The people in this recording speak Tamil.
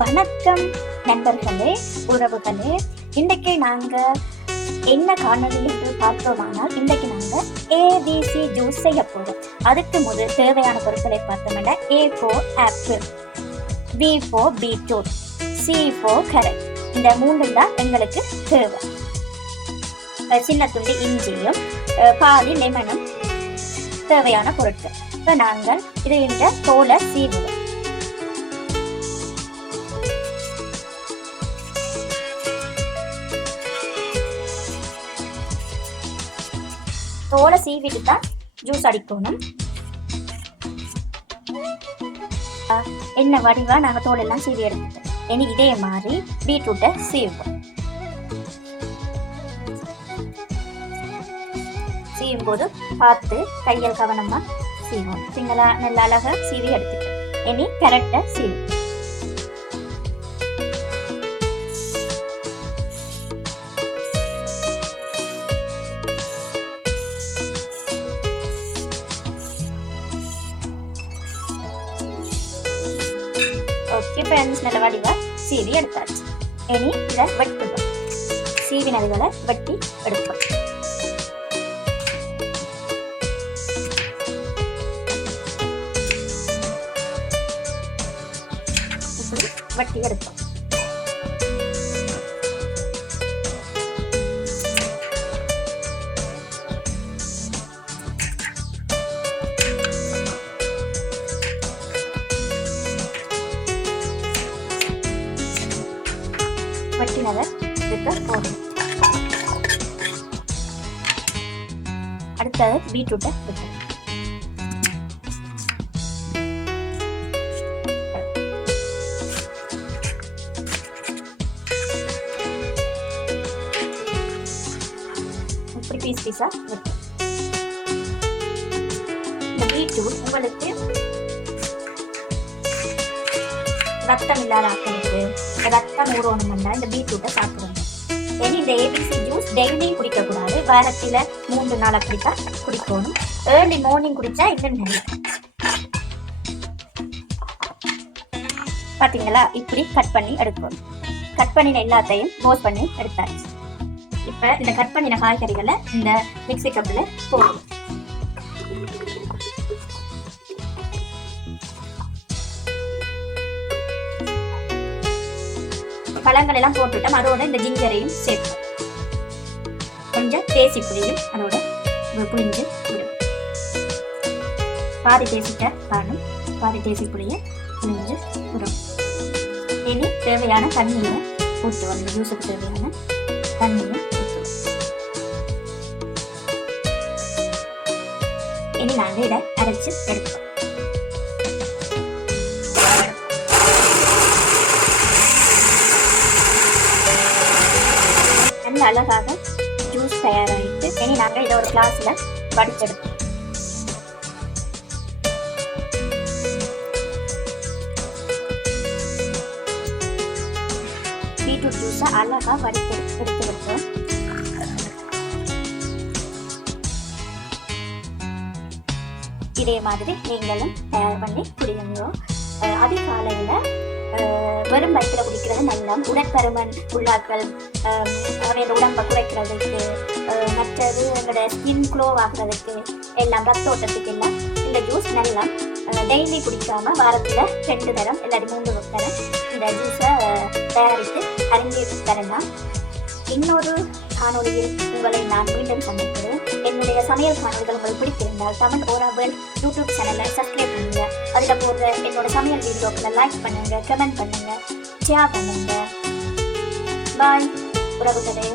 வணக்கம் நண்பர்களே, உறவுகளே. இன்றைக்கு நாங்கள் என்ன காணொலி என்று பார்த்தோமானால், இன்றைக்கு நாங்கள் ஏபிசி ஜூஸ் செய்ய போகிறோம். அதுக்கு முதல் தேவையான பொருட்களை பார்த்தோம்னா, A for apple, B for beetroot, C for carrot. இந்த மூன்று தான் எங்களுக்கு தேவை. சின்ன துண்டு இஞ்சியும் பாதி லெமனும் தேவையான பொருட்கள். இப்போ நாங்கள் இதை இந்த தோலை சீவுவோம். தோலை சீவிட்டு தான் ஜூஸ் அடிக்கணும். என்ன வடிவா நாங்கள் தோலெல்லாம் சீவி எடுத்துட்டோம். இனி இதே மாதிரி பீட்ரூட்டை சீவுவோம். சீவும் போது பார்த்து கையில் கவனமா சீவும். சிங்களா நல்ல அழகா சீவி எடுத்துட்டோம். இனி கேரட்டை சீவும். ஓகே ஃப்ரெண்ட்ஸ், நல்ல வடிவா சீவி எடுத்தாச்சு. இனி இதை வெட்டுவோம். சீவினதுகளை வெட்டி எடுப்போம். இப்படி வெட்டி எடுப்போம். வட்டினதை இதுக்கு போடணும். அடுத்தது பீட்ரூட்டை வைக்கணும். இப்படி பீஸ் பீஸா வைக்கணும். இந்த பீட்ரூட் உங்களுக்கு ரத்தம் இல்லாத ஆட்களுக்கு ரத்தம் ஊறணும்னா இந்த பீட்ரூட்டை சாப்பிடணும். ஏன்னா இந்த ஏபிசி ஜூஸ் டெய்லியும் குடிக்கக்கூடாது. வாரத்தில் 3 நாள் அப்படித்தான் குடிக்கணும். ஏர்லி மார்னிங் குடித்தா இன்னும் நல்லது. பார்த்தீங்களா, இப்படி கட் பண்ணி எடுக்கணும். கட் பண்ணின எல்லாத்தையும் வாஷ் பண்ணி எடுத்தாச்சு. இப்போ இந்த கட் பண்ணின காய்கறிகளை இந்த மிக்ஸி கப்பில் போடணும். பழங்கள் எல்லாம் போட்டுட்டோம். அதோட இந்த ஜிஞ்சரையும் சேர்ப்போம். கொஞ்சம் தேசி புளியும் அதோட புளிஞ்சு விடும். பாதி தேசிட்ட காணும், பாதி தேசி புளியை புளிஞ்சு விடும். இனி தேவையான தண்ணியை ஊற்றுவோம். இந்த ஜூஸுக்கு தேவையான தண்ணியை ஊற்றுவோம். இனி நாங்கள் இதை அரைச்சு எடுப்போம். அழகாக ஜூஸ் தயாராகிட்டு இனி நாங்கள் இதை ஒரு கிளாஸ்ல வடிச்செடுப்போம். பீட்ரூட் ஜூஸை அழகா எடுத்து விட்டோம். இதே மாதிரி நீங்களும் தயார் பண்ணி குடிங்க. அதிகாலையில் வெறும் வயிற்றில் குடிக்கிறது நல்ல. உடற்பருமன் உள்ளாக்கள் அவரோட உடம்பை குறைக்கிறதுக்கு, மற்றது எங்களோட ஸ்கின் க்ளோ ஆகுறதுக்கு எல்லாம், ரத்தோட்டத்துக்கு எல்லாம் இந்த ஜூஸ் நல்லா. டெய்லி குடிக்காம வாரத்தில் 2 தரம் இல்லாட்டி 3 தரம் இந்த ஜூஸை தயாரித்து அறிஞ்சு தரலாம். இன்னொரு காணொலியில் உங்களை நான் மீண்டும் சந்திக்கிறேன். என்னுடைய சமையல் காணொலிகள் உங்களுக்கு பிடித்திருந்தால் தமிழ் ஓரா வேர்ல்ட் யூடியூப் சேனலை சப்ஸ்கிரைப் பண்ணுங்க. அதில் போடுற என்னோட சமையல் வீடியோக்களை லைக் பண்ணுங்க, கமெண்ட் பண்ணுங்க, ஷேர் பண்ணுங்க. பாய் உறவுகளே.